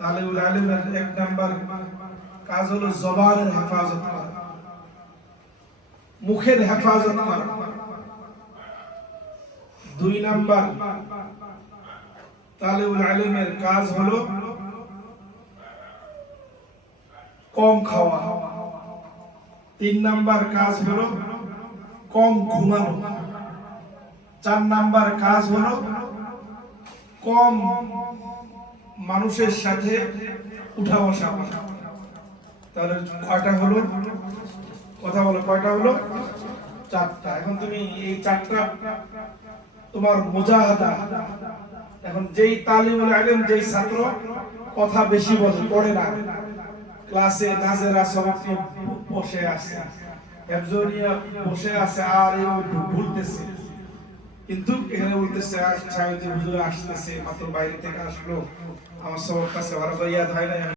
তালিবুল ইলমের এক নাম্বার কাজ হলো জবানের হেফাজত করা, মুখের হেফাজত করা। দুই নাম্বার তালিবুল ইলমের কাজ হলো কম খাওয়া। তিন নাম্বার কাজ হলো কম ঘুমানো। চার নাম্বার কাজ হলো কম মানুষের সাথে উঠা বসা। তাহলে কয়টা হলো? কথা বলো, কয়টা হলো? চারটা। এখন তুমি এই চারটা তোমার মুজাহাদা। এখন যেই তালিবুল ইলম, যেই ছাত্র কথা বেশি বলে, পড়ে না, ক্লাসে নাজেরা সবাইকে বসে আছে, একজনিয়া বসে আছে আর এই ভুলতেছে, কিন্তু এখানে বলতেছে আচ্ছা হুজুর আসতেছে, মাত্র বাইরে থেকে আসলো, আমার সবার কাছে ভালো করে ইয়াদ হয় না।